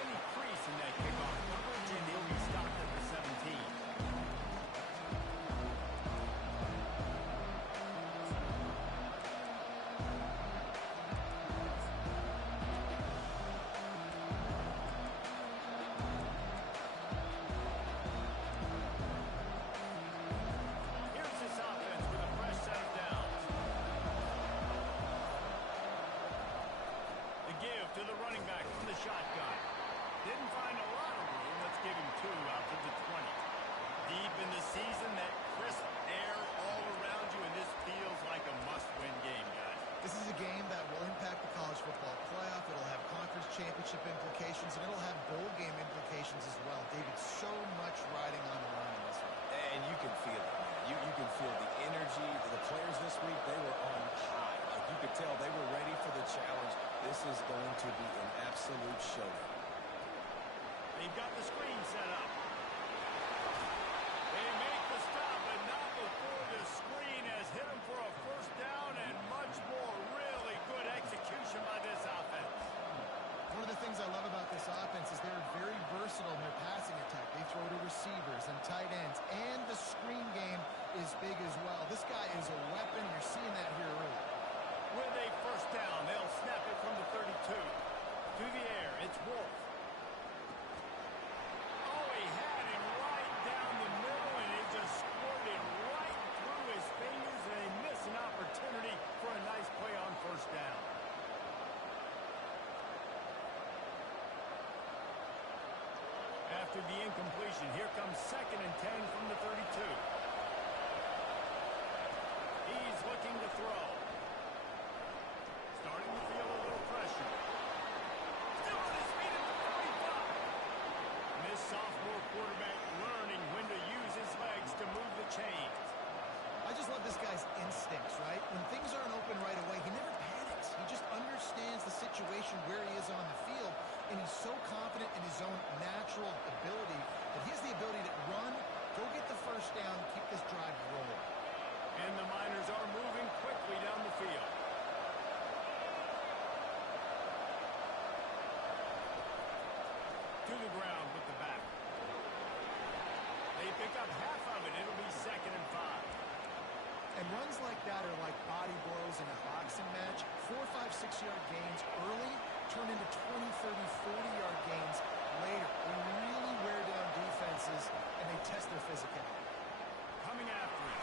any crease in that kickoff coverage, and he'll be stopped at the 17. To the running back from the shotgun. Didn't find a lot of room. Let's give him 2 out to the 20. Deep in the season, that crisp air all around you, and this feels like a must-win game, guys. This is a game that will impact the college football playoff. It'll have conference championship implications, and it'll have bowl game implications as well. David, so much riding on the line in this one. And you can feel it, man. You can feel the energy. The players this week, they were on high. Like you could tell they were ready for the challenge. This is going to be an absolute showdown. They've got the screen set up. They make the stop, but not before the screen has hit them for a first down and much more. Really good execution by this offense. One of the things I love about this offense is they're very versatile in their passing attack. They throw to receivers and tight ends, and the screen game is big as well. This guy is a weapon. You're seeing that here early. With a first down, they'll snap it from the 32. To the air, it's Wolf. Oh, he had him right down the middle, and it just squirted right through his fingers, and they miss an opportunity for a nice play on first down. After the incompletion, here comes 2nd and 10 from the 32. He's looking to throw. Starting to feel a little pressure. Still on his feet at the 45. And this sophomore quarterback learning when to use his legs to move the chains. I just love this guy's instincts, right? When things aren't open right away, he never panics. He just understands the situation where he is on the field, and he's so confident in his own natural ability that he has the ability to run, go get the first down, and keep this drive rolling. And the Miners are moving quickly down the field. To the ground with the back. They pick up half of it. It'll be 2nd and 5. And runs like that are like body blows in a boxing match. 4, 5, 6-yard gains early turn into 20, 30, 40-yard gains later. They really wear down defenses, and they test their physicality. Coming after him.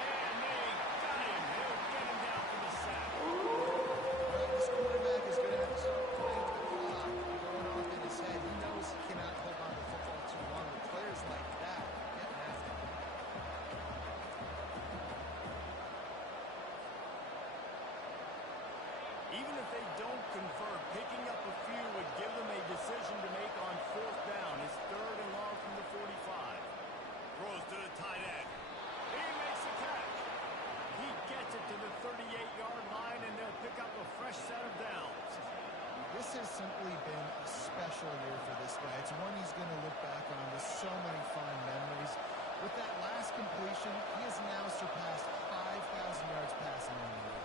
And they got him. They'll get him down for the sack. Well, this quarterback is going to have to start playing with the clock going off in his head. He knows he cannot hold on to the football too long with players like that getting after him. Even if they don't convert, picking up a few would give them a decision to make on 4th down. It's 3rd and long from the 45. Throws to the tight end. He makes the catch. He gets it to the 38-yard line, and they'll pick up a fresh set of downs. This has simply been a special year for this guy. It's one he's going to look back on with so many fond memories. With that last completion, he has now surpassed 5,000 yards passing in the year.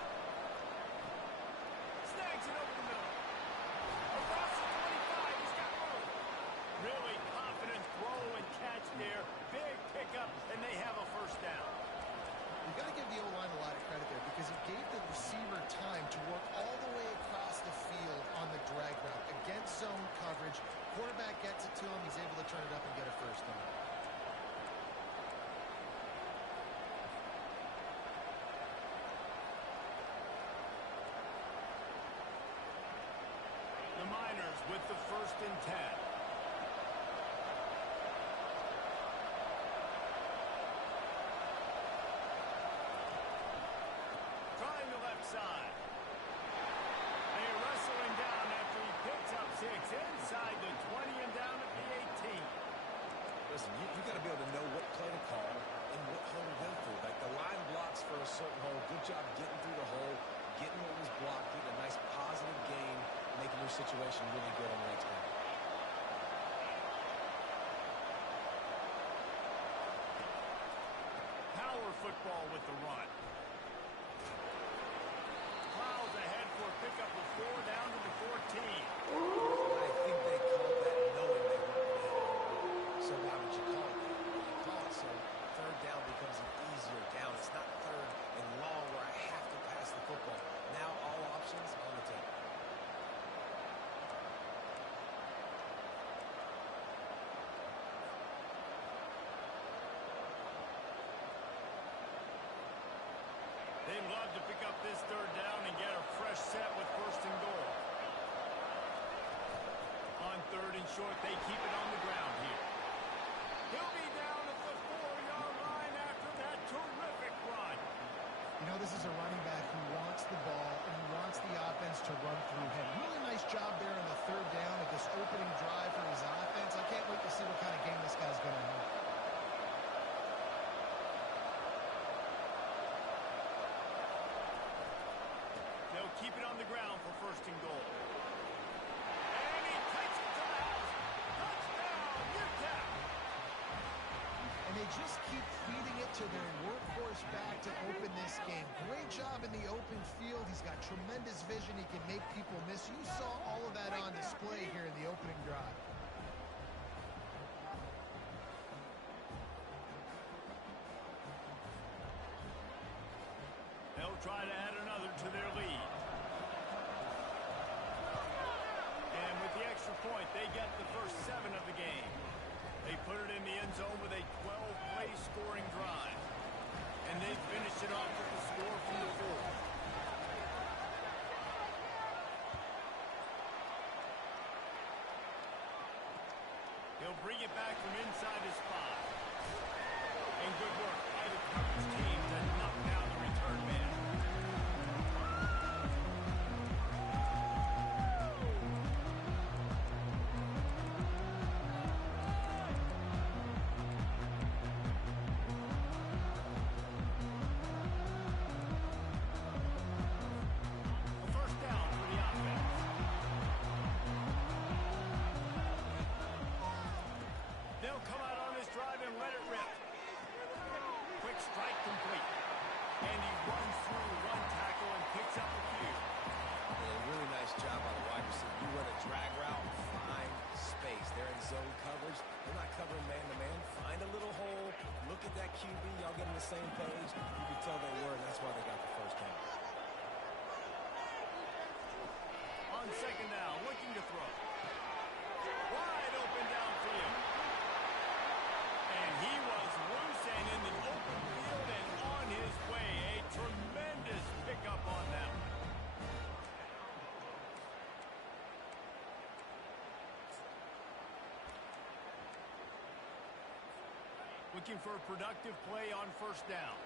Snags it over the middle. Across the 25, he's got room. Really confident throw and catch there. Big pickup, and they have a first down. You've got to give the O-line a lot of credit there because it gave the receiver time to work all the way across the field on the drag route against zone coverage. Quarterback gets it to him. He's able to turn it up and get a first down. The Miners with the 1st and 10. Trying the left side. They wrestle him down after he picks up 6 inside the 20 and down at the 18. Listen, you got to be able to know what play to call and what hole to go through. Like the line blocks for a certain hole. Good job getting through the hole, getting what was blocked, getting a nice positive gain, making your situation really good on the next game. Power football with the run. Clouds ahead for a pickup of 4 down to the 14. I think they set with first and goal. On third and short, they keep it on the ground here. He'll be down at the 4-yard line after that terrific run. You know, this is a running back who wants the ball and who wants the offense to run through him. Really nice job there on the third down of this opening drive for his offense. I can't wait to see what kind of game this guy's going to have. They'll keep it on the ground for first and goal. And he takes it to the house. Touchdown, Utep. And they just keep feeding it to their workhorse back to open this game. Great job in the open field. He's got tremendous vision. He can make people miss. You saw all of that on display here in the opening drive. They'll try to add another to their lead. And with the extra point, they get the first 7 of the game. They put it in the end zone with a 12-play scoring drive. And they finish it off with the score from the 4th. He'll bring it back from inside his 5. And good work by the coverage team to knock down the return man. Same page, you can tell they were, and that's why they got the first down. On second down, looking to throw. Wide open downfield. And he was loose and in the open field and on his way. A tremendous pickup on that one. Looking for a productive play on first down.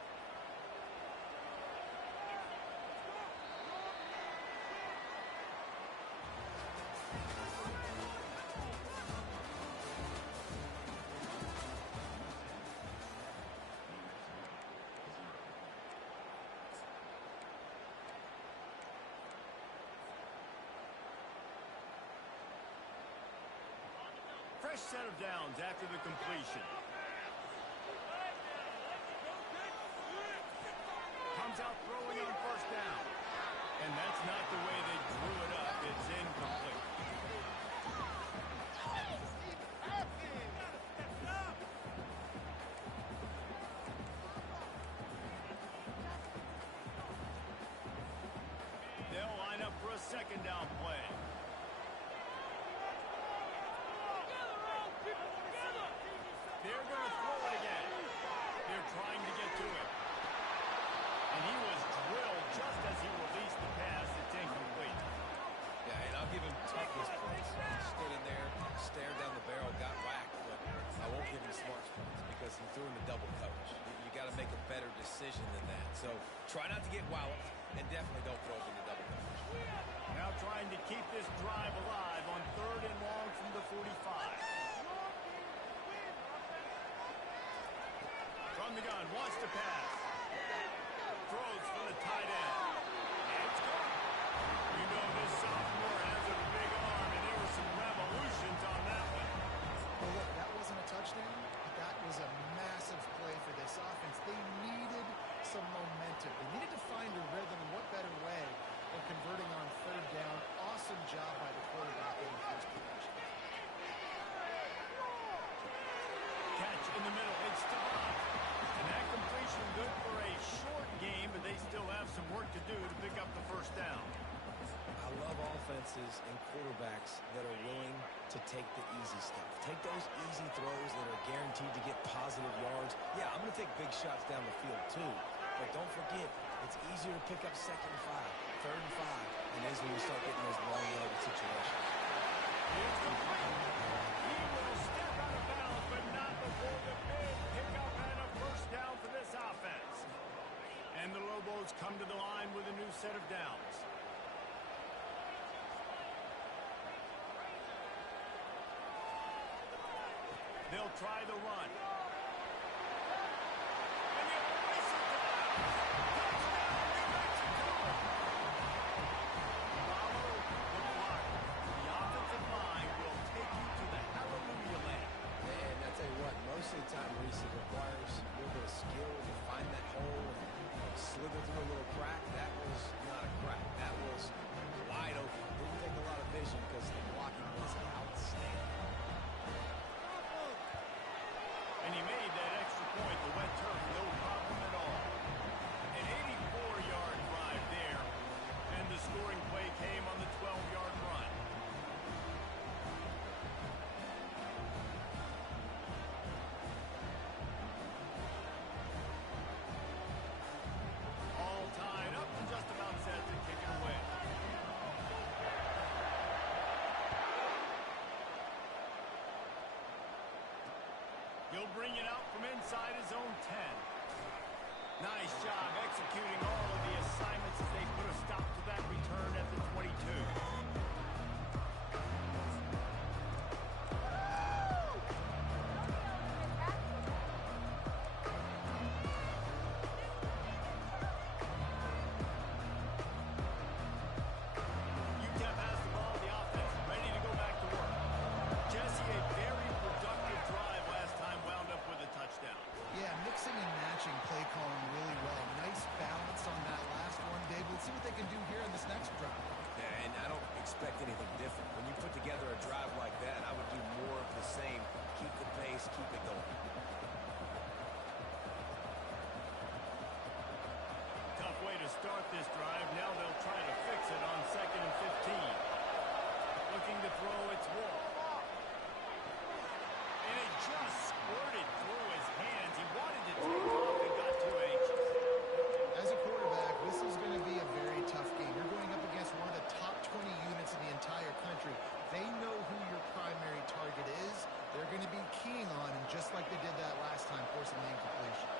Fresh set of downs after the completion. Comes out throwing on first down. And that's not the way they drew it up. It's incomplete. They'll line up for a second down play. They're going to throw it again. They're trying to get to it. And he was drilled just as he released the pass. It's incomplete. Yeah, and I'll give him toughness points. He stood in there, stared down the barrel, got whacked, but I won't give him smarts points because he threw in the double coverage. You got to make a better decision than that. So try not to get walloped, and definitely don't throw it in the double coverage. Now trying to keep this drive alive on third and long from the 45. From the gun, wants to pass. Throws for the tight end. And it's good. You know this sophomore has a big arm, and there were some revolutions on that one. Well, look, that wasn't a touchdown, but that was a massive play for this offense. They needed some momentum. They needed to find a rhythm, and what better way than converting on third down. Awesome job by the quarterback in the first possession. Catch in the middle. It's Devon. And that completion good for a short game, but they still have some work to do to pick up the first down. I love offenses and quarterbacks that are willing to take the easy stuff. Take those easy throws that are guaranteed to get positive yards. Yeah, I'm going to take big shots down the field too, but don't forget, it's easier to pick up 2nd and 5. 3rd and 5, and is when you start getting those long-legged situations. It's complete. He will step out of bounds, but not before the big pickup and a first down for this offense. And the Lobos come to the line with a new set of downs. They'll try the run. And you race it down. Touchdown, New Mexico. Follow the block. The offensive line will take you to the hallelujah land. And I tell you what, most of the time, Reese, it requires a little bit of skill to find that hole and slither through a little crack. That was not a crack. That was wide open. Didn't take a lot of vision because the blocking was outstanding. And he made that extra point, the wet turf, no problem at all. An 84-yard drive there, and the scoring play came on the 12-yard run. All tied up and just about set to kick it away. He'll bring it out from inside his own 10. Nice job executing all of the assignments as they put a stop to that return at the 22. Utep has the ball, the offense ready to go back to work. Jesse, a very productive drive last time, wound up with a touchdown. Yeah, mixing and matching play calling really well. Nice balance on that last one, Dave. Let's see what they can do here in this next drive. Yeah, and I don't expect anything different. When you put together a drive like that, I would do more of the same. Keep the pace, keep it going. Tough way to start this drive. Now they'll try to fix it on 2nd and 15. Looking to throw, it's Wolf. And it just squirted through his hands. He wanted to take off and got too anxious. As a quarterback, this is going to be a very tough game. You're going up against one of the top 20 units in the entire country. They know who your primary target is. They're going to be keying on him just like they did that last time, forcing the incompletion.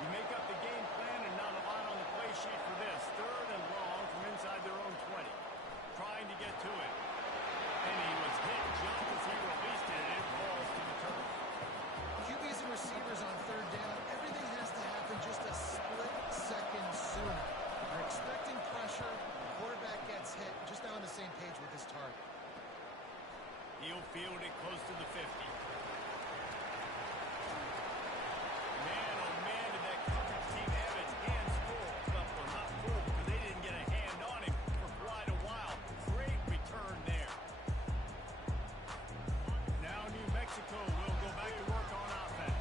You make up the game plan and not a lot on the play sheet for this. 3rd and long from inside their own 20. Trying to get to it. And he was hit just as he released it, and it falls to the turf. QBs and receivers on 3rd down, everything has to happen just a split second sooner. You're expecting pressure, the quarterback gets hit, just now on the same page with his target. He'll field it close to the 50. Man, oh man, did that coverage team have its hands full. Well, not full, because they didn't get a hand on him for quite a while. Great return there. Now New Mexico will go back to work on offense.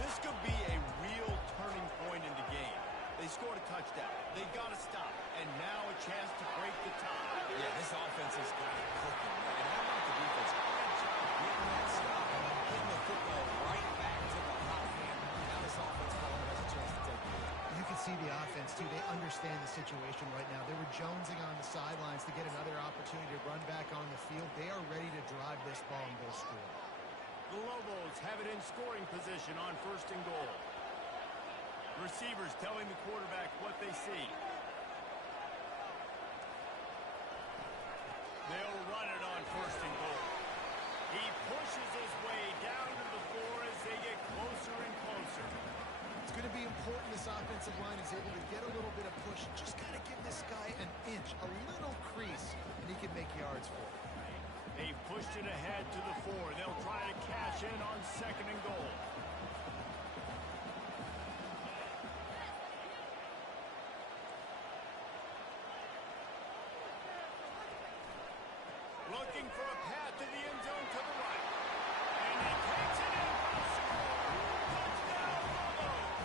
This could be a real turning point in the game. They scored a touchdown. They got to stop. And now a chance to break the tie. Yeah, this offense has got it cooking. And how about the defense? Great job getting that stop, getting the football right back to the hot hand. Now this offense probably has a chance to take it. You can see the offense, too. They understand the situation right now. They were jonesing on the sidelines to get another opportunity to run back on the field. They are ready to drive this ball and go score. The Lobos have it in scoring position on 1st and goal. Receivers telling the quarterback what they see. They'll run it on 1st and goal. He pushes his way down to the floor as they get closer and closer. It's going to be important this offensive line is able to get a little bit of push. Just got to give this guy an inch, a little crease, and he can make yards for it. They pushed it ahead to the 4. They'll try to cash in on 2nd and goal. Looking for a path to the end zone to the right. And he takes it in for a score. Touchdown, Lobos!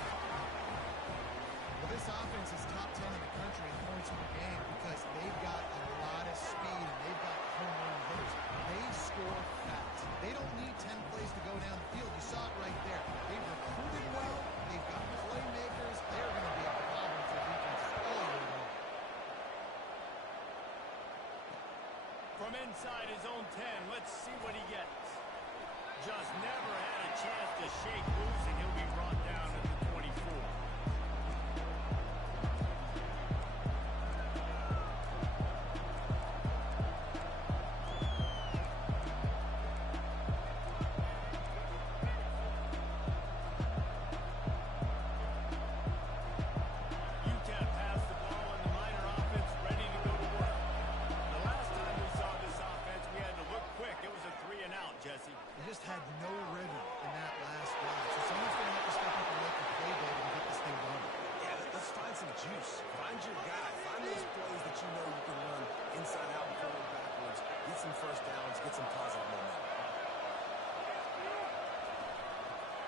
Well, this offense is top 10 in the country in points per game because they've got a lot of speed and they've got home run hitters. They score fast. They don't need 10 plays to go down the field. You saw it right there. From inside his own 10, let's see what he gets. Just never had a chance to shake loose, and he'll be brought down at the 24. Utep has the ball, and the Miner offense ready to go to work. The last time we saw this offense, we had to look quick. It was a 3-and-out, Jesse. They just had no rhythm in that last drive. So someone's going to have to step up and make a play, David, and get this thing done. Yeah, let's find some juice. Find your guy. Find those plays that you know you can run inside out and forward backwards. Get some first downs. Get some positive momentum.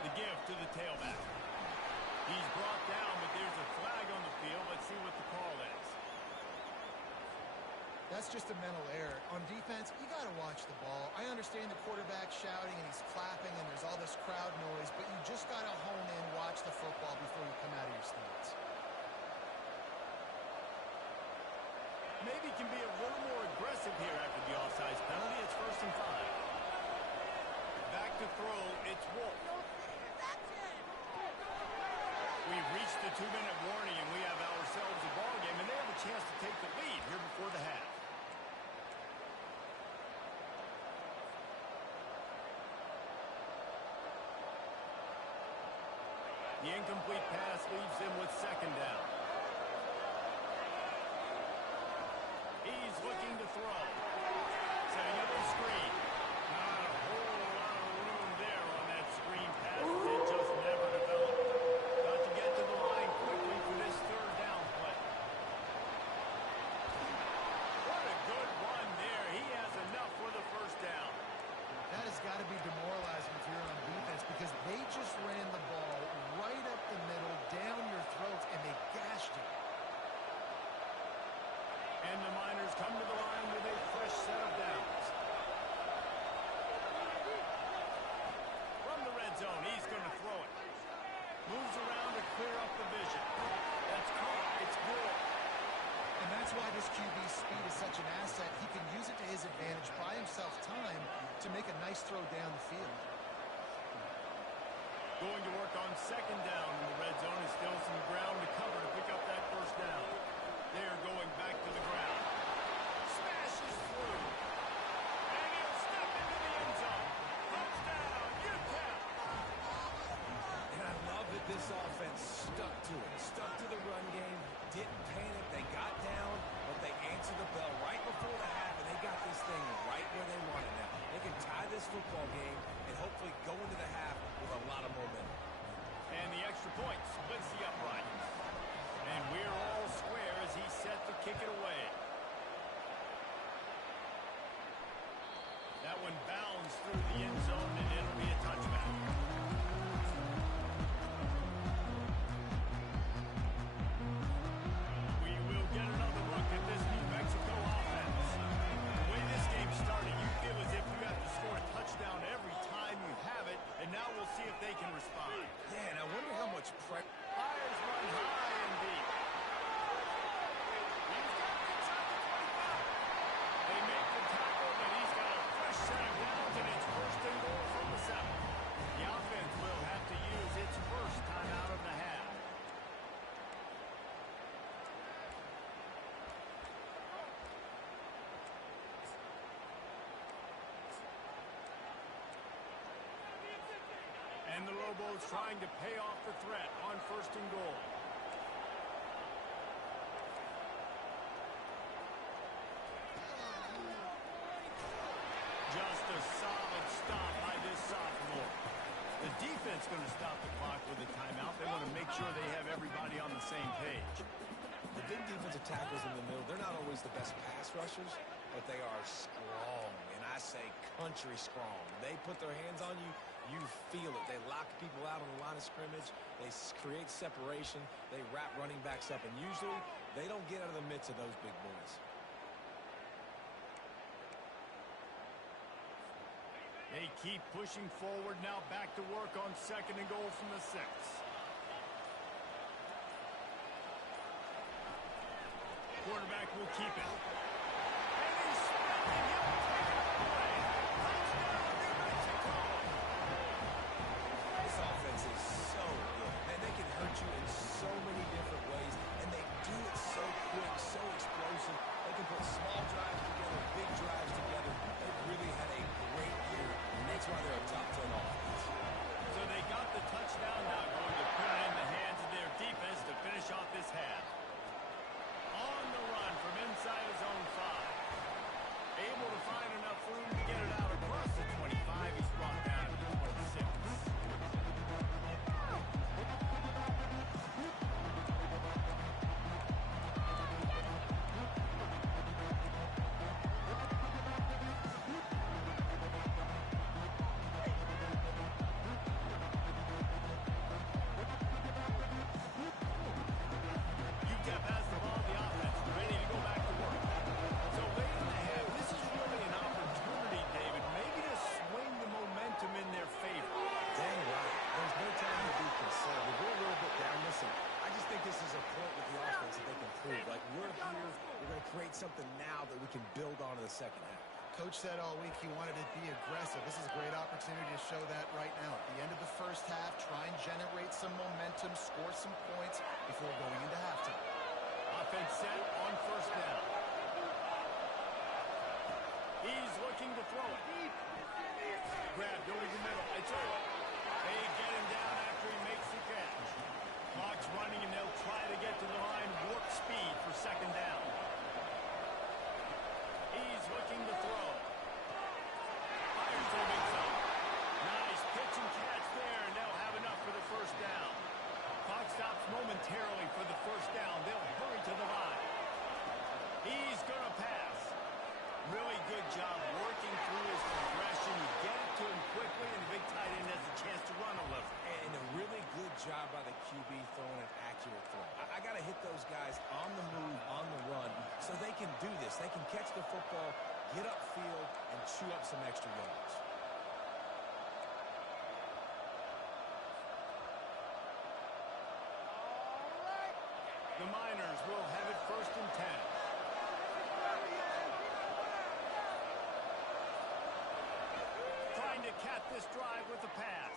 The give to the tailback. He's brought down, but there's a flag on the field. Let's see what the call is. That's just a mental error. On defense, you got to watch the ball. I understand the quarterback shouting and he's clapping and there's all this crowd noise, but you just got to hone in, watch the football before you come out of your stance. Maybe can be a little more aggressive here after the offsides penalty. It's 1st and 5. Back to throw. It's Wolf. We've reached the 2-minute warning, and we have ourselves a ball game, and they have a chance to take the lead here before the half. The incomplete pass leaves them with 2nd down. He's looking to throw. Setting up the screen. Not a whole lot of room there on that screen pass. It just never developed. Got to get to the line quickly for this 3rd down play. What a good run there. He has enough for the 1st down. That has got to be demoralizing if you're on defense because they just ran the ball right up the middle, down your throats, and they gashed you. And the Miners come to the line with a fresh set of downs. From the red zone, he's going to throw it. Moves around to clear up the vision. That's caught. It's good. And that's why this QB's speed is such an asset. He can use it to his advantage, buy himself time to make a nice throw down the field. Going to work on 2nd down in the red zone. Is still some ground to cover to pick up that 1st down. They're going back to the ground. Smashes through. And he'll step into the end zone. Touchdown, Utep. And I love that this offense stuck to it. Stuck to the run game. Didn't panic. They got down, but they answered the bell right before the half, and they got this thing right where they want it now. They can tie this football game and hopefully go into the half with a lot of momentum. And the extra point splits the upright. And we're all square as he's set to kick it away. That one bounds through the end zone, and it'll be a touchback. We will get another look at this New Mexico offense. The way this game started, you feel as if you have to score a touchdown every time you have it, and now we'll see if they can respond. Yeah, and I wonder how much pressure. Fires run high and deep. He's got it inside the 25. They make the tackle, but he's got a fresh set of downs, and it's 1st and goal from the 7. The offense will have to use its first time out of the half. And the Lobos trying to pay off the threat on 1st and goal. Just a solid stop by this sophomore. The defense going to stop the clock with a timeout. They want to make sure they have everybody on the same page. The big defensive tackles in the middle, they're not always the best pass rushers, but they are strong, and I say country strong. They put their hands on you, you feel it. They lock people out on the line of scrimmage. They create separation. They wrap running backs up, and usually they don't get out of the midst of those big boys. They keep pushing forward now, back to work on 2nd and goal from the 6. Quarterback will keep it. And he's sprinting. He'll something now that we can build on in the second half. Coach said all week he wanted to be aggressive. This is a great opportunity to show that right now. At the end of the first half, try and generate some momentum, score some points before going into halftime. Offense set on first down. He's looking to throw it. Grabbed over the middle. It's over. They get him down after he makes the catch. Clock's running, and they'll try to get to the line. Warp speed for second down. He's looking to throw. Fires to the big zone. Nice pitch and catch there, and they'll have enough for the first down. Clock stops momentarily for the first down. They'll hurry to the line. He's going to pass. Really good job working through his progression. You get it to him quickly, and the big tight end has a chance to run a little. And a really good job by the QB throwing an accurate throw. I got to hit those guys on the move, on the run, so they can do this. They can catch the football, get upfield, and chew up some extra yards. The Miners will have it first and 10. Trying to cap this drive with the pass.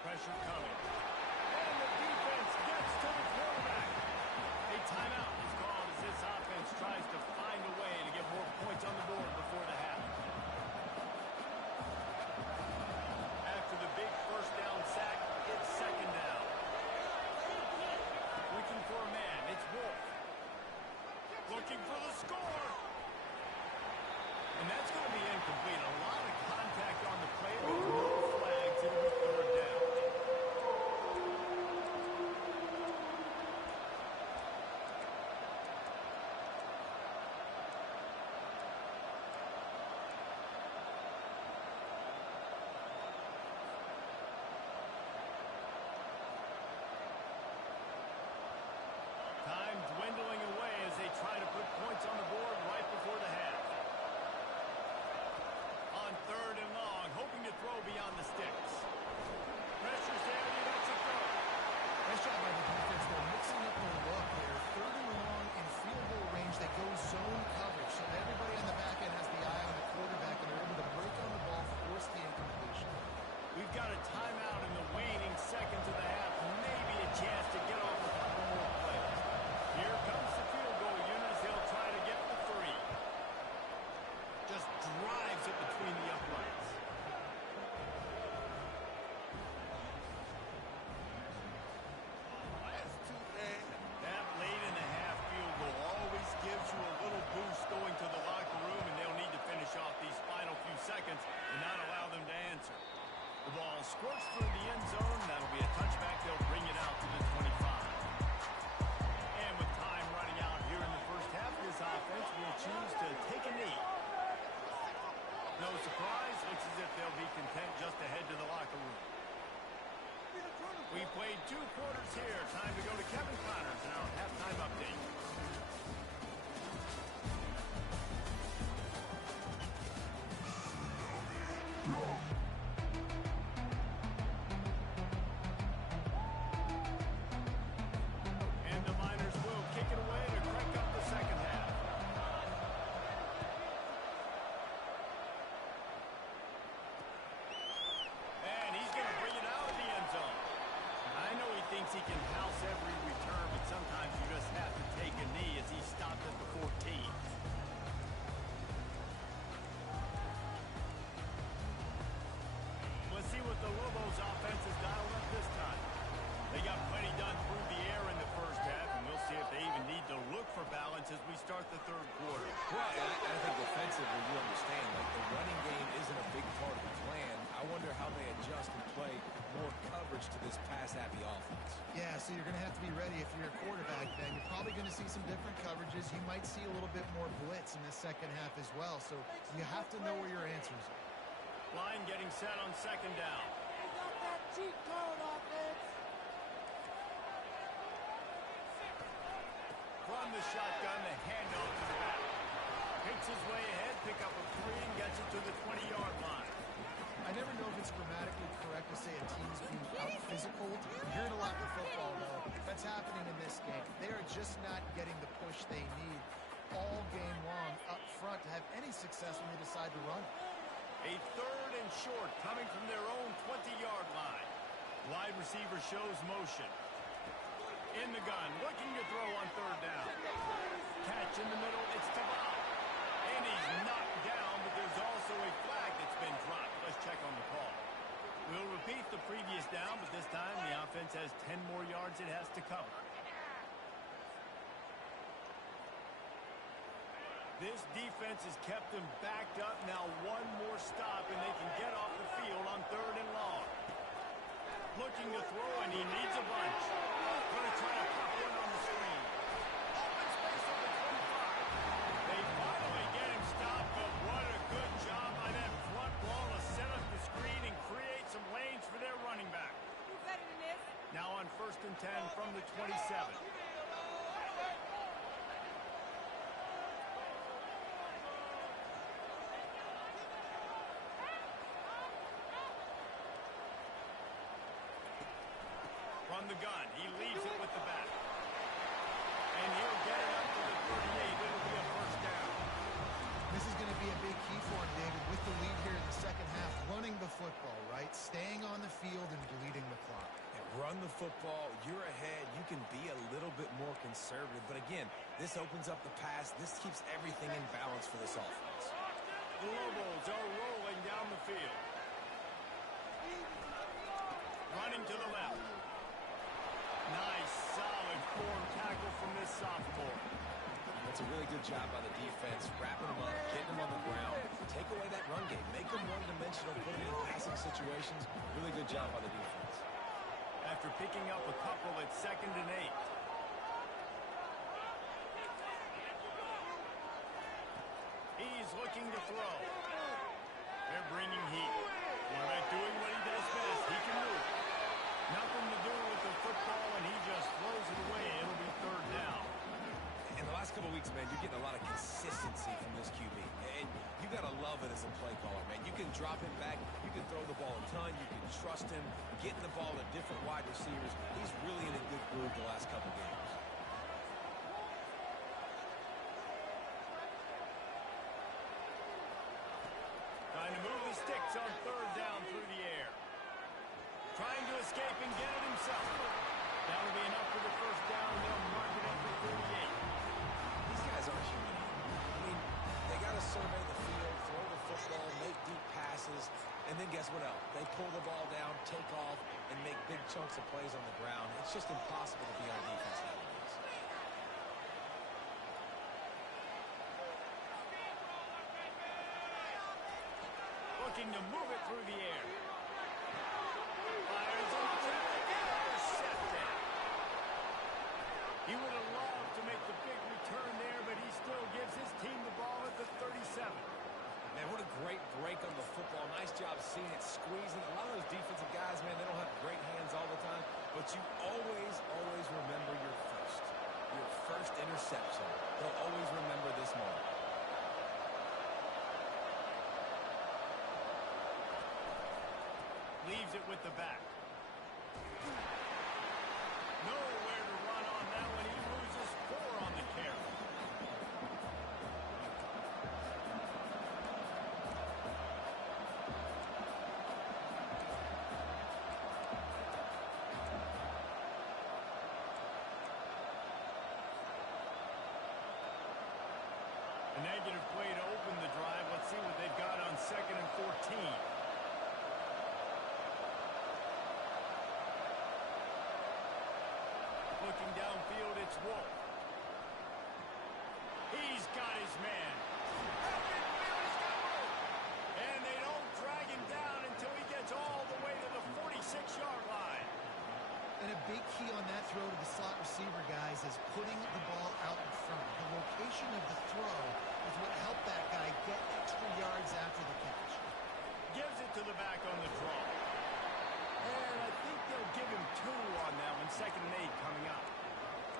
Pressure coming. And the defense gets to the quarterback. A timeout is called as this offense tries to find a way to get more points on the board before the half. After the big first down sack, it's second down. Looking for a man. It's Wolf. Looking for the score. And that's going to be incomplete. A lot of contact on the play, but no flags. It'll be third down. Time dwindling away as they try to put points on the board right before the half. On third and long, hoping to throw beyond the sticks. Pressure's there, and he lets it go. Nice job by the defense. They're mixing up their look. They're third and long in field goal range. They go zone coverage, so everybody on the back end has the eye on the quarterback, and they're able to break on the ball, force the incompletion. We've got a timeout in the waning seconds of the half. Maybe a chance to get off a couple more plays. Here comes the field goal unit as they'll try to get the three. Just drives it between the uprights. That late in the half field goal always gives you a little boost going to the locker room, and they'll need to finish off these final few seconds and not allow them to answer. The ball squirts through the end zone. That'll be a touchback. They'll bring it out to the 25. And with time running out here in the first half, this offense will choose to take a knee. No surprise, looks as if they'll be content just to head to the locker room. We played 2 quarters here. Time to go to Kevin Connors in our halftime update. And the Miners will kick it away to crank up the second half. And he's going to bring it out of the end zone. I know he thinks he can house every return, but sometimes you just have to take a knee as he stopped at the 14. Let's see what the Lobos offense has dialed up this time. They got plenty done through the air in the first half, and we'll see if they even need to look for balance as we start the third quarter. Well, I think defensively you understand, like the running game isn't a big part of the plan. I wonder how they adjust and play more coverage to this pass-happy offense. Yeah, so you're going to have to be ready if you're a quarterback, then. You're probably going to see some different coverages. You might see a little bit more blitz in the second half as well, so you have to know where your answers are. Line getting set on second down. They got that cheat code offense. From the shotgun, the handoff to the back. Picks his way ahead, pick up a 3, and gets it to the 20-yard line. I never know if it's grammatically correct to say a team's being out-physical. You hear it a lot with football, though. That's happening in this game. They are just not getting the push they need. all game long up front to have any success when they decide to run. A third and short coming from their own 20-yard line. Wide receiver shows motion. In the gun, looking to throw on third down. Catch in the middle, it's Tabal. And he's knocked down, but there's also a flag that's been dropped. Let's check on the call. We'll repeat the previous down, but this time the offense has 10 more yards it has to cover. This defense has kept them backed up. Now one more stop, and they can get off the field on third and long. Looking to throw, and he needs a bunch. Going to try to pop one on the screen. Open space over 25. They finally get him stopped, but what a good job by that front ball to set up the screen and create some lanes for their running back. Who's better than this? Now on 1st and 10 from the 27. From the gun, he leaves it with the back. And he'll get it up to the 38. It'll be a first down. This is going to be a big key for him, David, with the lead here in the second half. Running the football, right? Staying on the field and bleeding the clock. And run the football. You're ahead. You can be a little bit more conservative. But again, this opens up the pass. This keeps everything in balance for this offense. The Lobos are rolling down the field. Running to the left. Nice, solid form tackle from this sophomore. That's a really good job by the defense, wrapping them up, getting them on the ground. Take away that run game. Make them one-dimensional, put them in passing situations. Really good job by the defense. After picking up a couple at 2nd and 8. He's looking to throw. They're bringing heat. Quarterback doing what he does best. He can move. Nothing to do with the football, and he just throws it away. It'll be third down. In the last couple of weeks, man, you're getting a lot of consistency from this QB. And you got to love it as a play caller, man. You can drop him back. You can throw the ball a ton. You can trust him. Getting the ball to different wide receivers. He's really in a good groove the last couple games. Trying to move the sticks on third down through the air. Trying to escape and get it himself. That'll be enough for the first down. They'll mark it up for 38. These guys aren't human. I mean, they got to survey the field, throw the football, make deep passes, and then guess what else? They pull the ball down, take off, and make big chunks of plays on the ground. It's just impossible to be on defense nowadays. Looking to move it through the air. Fires on the track. Intercepted. He would have loved to make the big return there, but he still gives his team the ball at the 37. Man, what a great break on the football. Nice job seeing it, squeezing. A lot of those defensive guys, man, they don't have great hands all the time, but you always, always remember your first interception. They'll always remember this moment. Leaves it with the back. Nowhere to run on that one. He loses 4 on the carry. A negative play to open the drive. Let's see what they've got on 2nd and 14. Looking downfield, it's Wolf. He's got his man. And they don't drag him down until he gets all the way to the 46-yard line. And a big key on that throw to the slot receiver, guys, is putting the ball out in front. The location of the throw is what helped that guy get extra yards after the catch. Gives it to the back on the draw. And I think they'll give him 2 on that one. 2nd and 8 coming up.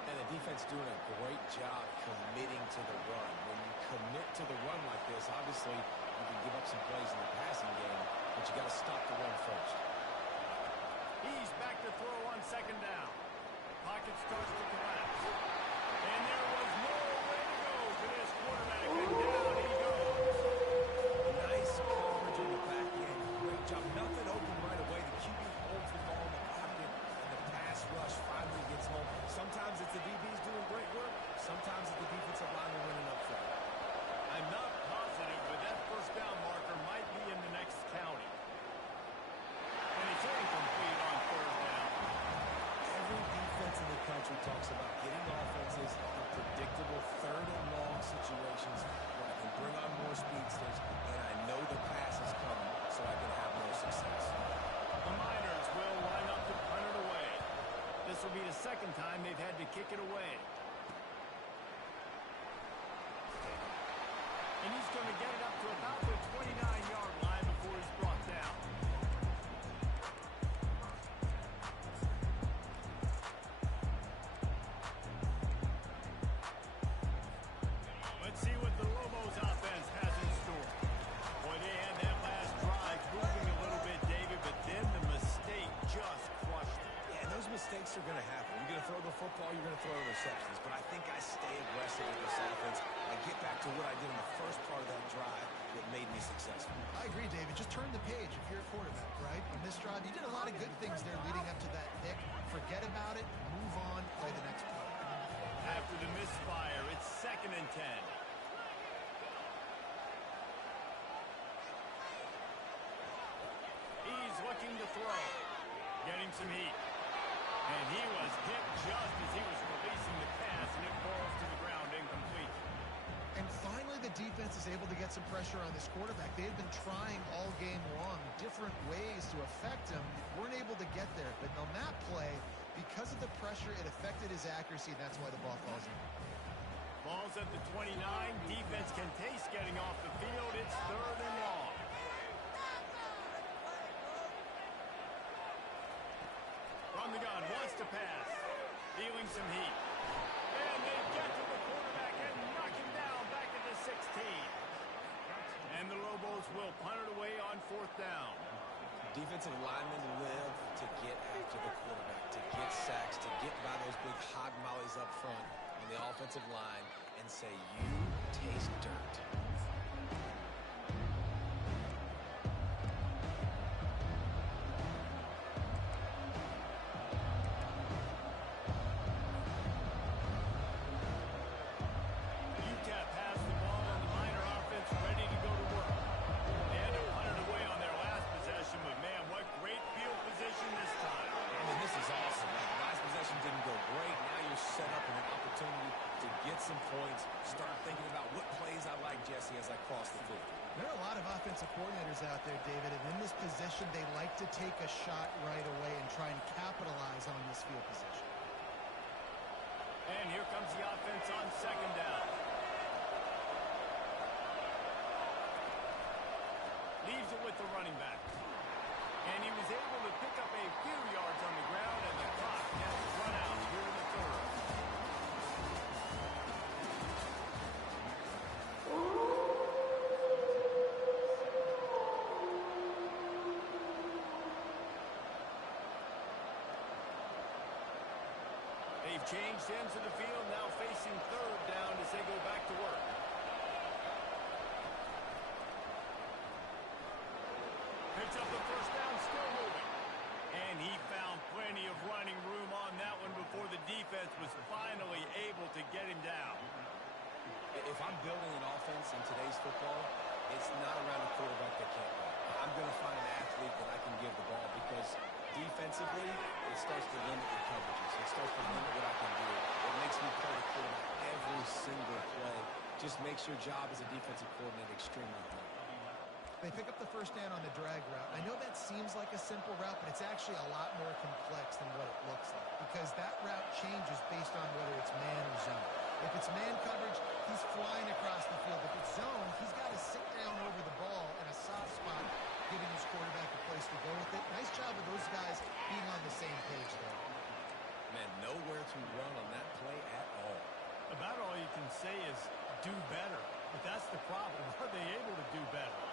And the defense doing a great job committing to the run. When you commit to the run like this, obviously you can give up some plays in the passing game, but you got to stop the run first. He's back to throw on 2nd down. Pocket starts to collapse. And there was no way to go for his quarterback, and down he goes. Nice coverage on the back end. Great job. Nothing open right away. The QB holds the ball in the pocket, and the pass rush finally gets home. Sometimes it's the DBs doing great work. Sometimes it's the defensive lineman winning up front. I'm not positive, but that first down marker might be in the next county. And it's incomplete on third down. Every defense in the country talks about getting offenses in predictable third and long situations where I can bring on more speedsters, and I know the pass is coming, so I can have more success. The Miners will line up to punt it away. This will be the second time they've had to kick it away. And he's going to get it up to about the 29-yard line before he's brought down. Let's see what the Lobos offense has in store. Boy, they had that last drive moving a little bit, David, but then the mistake just crushed it. Yeah, and those mistakes are going to happen. You're going to throw the football, you're going to throw interceptions, but I think I stay aggressive with this offense. I get back to what I did in the first part of that drive that made me successful. I agree, David. Just turn the page if you're a quarterback, right? On this drive, you did a lot of good things there leading up to that pick. Forget about it, move on, play the next play. After the misfire, it's 2nd and 10. He's looking to throw. Getting some heat. And he was hit just as he was releasing the pass, and it falls to the ground incomplete. And finally, the defense is able to get some pressure on this quarterback. They had been trying all game long, different ways to affect him. Weren't able to get there. But on that play, because of the pressure, it affected his accuracy. That's why the ball falls in. Ball's at the 29. Defense can taste getting off the field. It's 3rd and long. From the gun, wants to pass. Feeling some heat. And they get to the quarterback and knock him down back at the 16. And the Lobos will punt it away on 4th down. Defensive linemen live to get after the quarterback, to get sacks, to get by those big hog mollies up front on the offensive line and say, you taste dirt. Utep has the ball on the Miner offense, ready to go to work. They had to punt it away on their last possession, but man, what great field position this time. I mean, this is awesome, man. The last possession didn't go great. Now you're set up with an opportunity to get some points, start thinking about what plays I like, Jesse, as I cross the field. There are a lot of offensive coordinators out there, David, and in this position, they like to take a shot right away and try and capitalize on this field position. And here comes the offense on 2nd down. Leaves it with the running back. And he was able to pick up a few yards on the ground, and the clock has run out here in the 3rd. They've changed ends of the field, now facing 3rd down as they go back to work. Picks up the first down, still moving. And he found plenty of running room on that one before the defense was finally able to get him down. If I'm building an offense in today's football, it's not around a quarterback that can't run. I'm going to find an athlete that I can give the ball because defensively, it starts to limit your coverages. It starts to limit what I can do. It makes me play the quarterback every single play. Just makes your job as a defensive coordinator extremely hard. They pick up the first down on the drag route. I know that seems like a simple route, but it's actually a lot more complex than what it looks like because that route changes based on whether it's man or zone. If it's man coverage, he's flying across the field. If it's zone, he's got to sit down over the ball in a soft spot, giving his quarterback a place to go with it. Nice job of those guys being on the same page there. Man, nowhere to run on that play at all. About all you can say is do better. But that's the problem. Are they able to do better?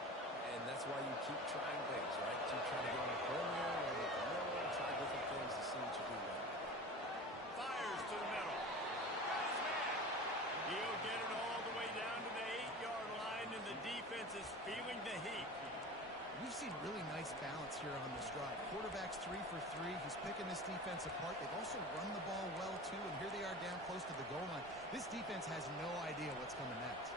And that's why you keep trying things, right? Keep trying to go in the perimeter or in the middle and try different things to see what you do well. Fires to the middle. Got his man. He'll get it all the way down. defense is feeling the heat. We've seen really nice balance here on this drive. Quarterback's 3 for 3. He's picking this defense apart. They've also run the ball well, too, and here they are down close to the goal line. This defense has no idea what's coming next.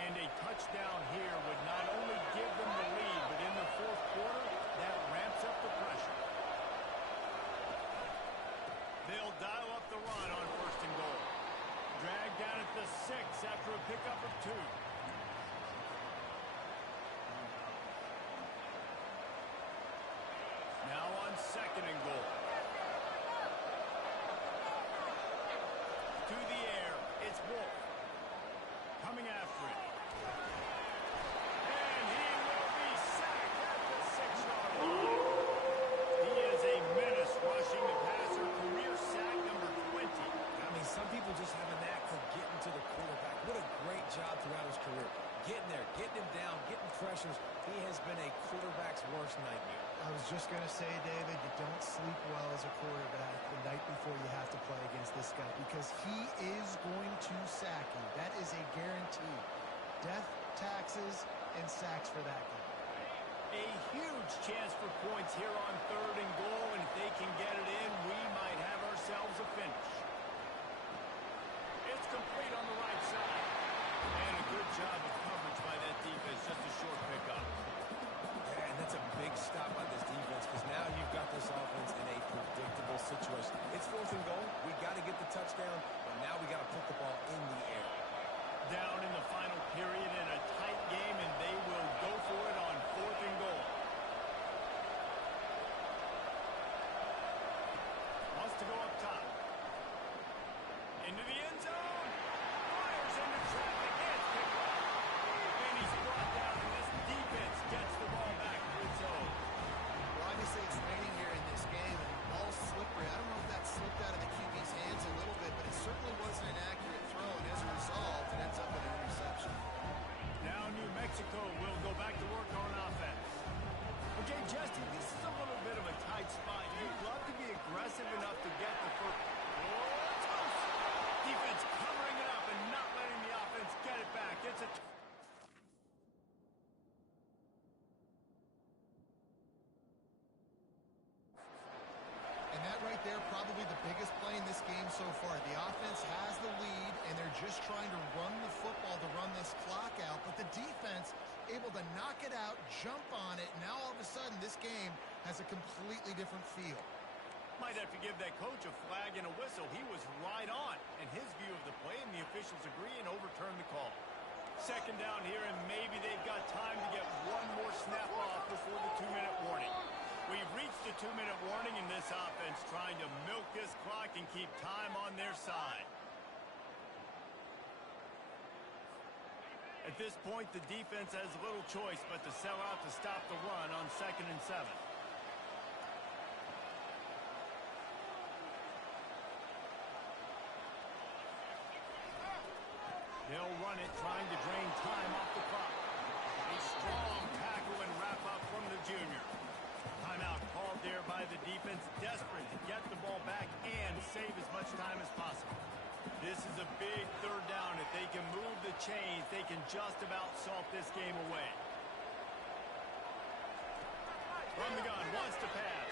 And a touchdown here would not only give them the lead, but in the fourth quarter, that ramps up the pressure. They'll dial up the run on first and goal. Dragged down at the 6 after a pickup of 2. Now on second and goal. To the air, it's Wolf. Coming after it. And he will be sacked at the 6-yard line. He is a menace rushing the passer. Career sack number 20. I mean, some people just have a knack for getting to the quarterback. What a great job throughout his career. Getting there, getting him down, getting pressures. He has been a quarterback's worst nightmare. I was just going to say, David, you don't sleep well as a quarterback the night before you have to play against this guy because he is going to sack you. That is a guarantee. Death, taxes, and sacks for that guy. A huge chance for points here on third and goal, and if they can get it in, we might have ourselves a finish. It's complete on the right side. And a good job of coverage by that defense, just a short pickup. Yeah, and that's a big stop by this defense because now you've got this offense in a predictable situation. It's fourth and goal. We got to get the touchdown, but now we got to put the ball in the air. Down in the final period in a tight game, and they will go for it on fourth and goal. Wants to go up top. Into the end zone. Fires into traffic. It's picked up. And he's brought down, and this defense gets the ball back to its own. Well, obviously it's raining here in this game, and the ball's slippery. I don't know if that slipped out of the QB's hands a little bit, but it certainly wasn't an accurate throw, and as a result, it ends up with an interception. Now New Mexico will go back to work on offense. Okay, Justin, this is a little bit of a tight spot. You'd love to be aggressive enough to get the first. Oh, it's close. Defense covering it up and not letting the offense get it back. It's a... And that right there, probably the biggest play in this game so far. The offense has the lead, and they're just trying to run the football to run this clock out. But the defense able to knock it out, jump on it. Now all of a sudden, this game has a completely different feel. Might have to give that coach a flag and a whistle. He was right on in his view of the play, and the officials agree and overturn the call. Second down here, and maybe they've got time to get one more snap off before the 2-minute warning. We've reached the 2-minute warning, and this offense trying to milk this clock and keep time on their side. At this point, the defense has little choice but to sell out to stop the run on 2nd and 7. They'll run it, trying to drain time off the clock. A strong tackle and wrap up from the junior. Timeout called there by the defense, desperate to get the ball back and save as much time as possible. This is a big third down. If they can move the chains, they can just about salt this game away. From the gun, wants to pass.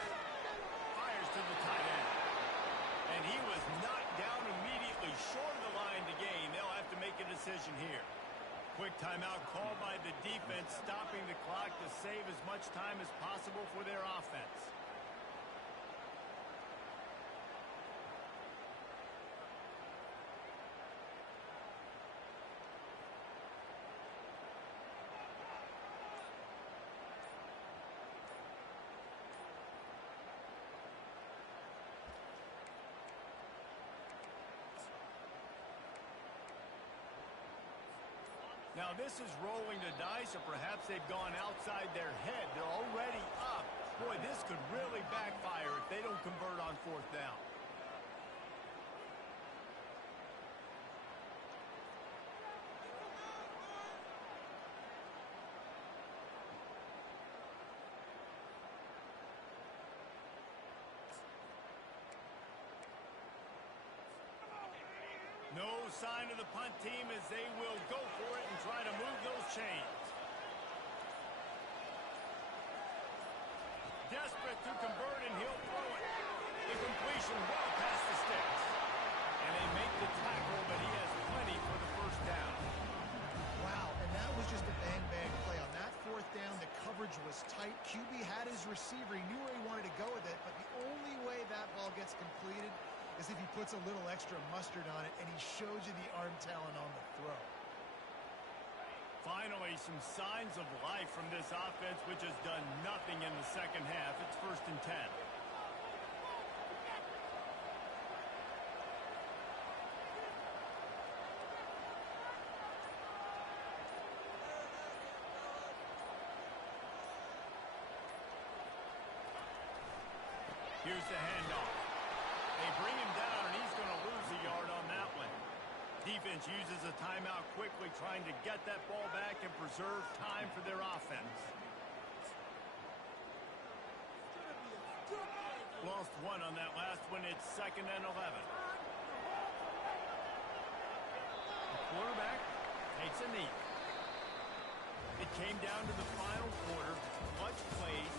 Fires to the tight end. And he was knocked down immediately short of the line to gain. They'll have to make a decision here. Quick timeout called by the defense, stopping the clock to save as much time as possible for their offense. Now this is rolling the dice, or perhaps they've gone outside their head. They're already up. Boy, this could really backfire if they don't convert on fourth down. No sign of the punt team as they will go for it and try to move those chains. Desperate to convert, and he'll throw it. Incompletion well past the sticks. And they make the tackle, but he has plenty for the first down. Wow, and that was just a bang-bang play. On that fourth down, the coverage was tight. QB had his receiver. He knew where he wanted to go with it, but the only way that ball gets completed is if he puts a little extra mustard on it, and he shows you the arm talent on the throw. Finally, some signs of life from this offense, which has done nothing in the second half. It's 1st and 10. Here's the handoff. They bring him down, and he's going to lose a yard on that one. Defense uses a timeout quickly, trying to get that ball back and preserve time for their offense. Lost one on that last one. It's 2nd and 11. The quarterback takes a knee. It came down to the final quarter. Much plays,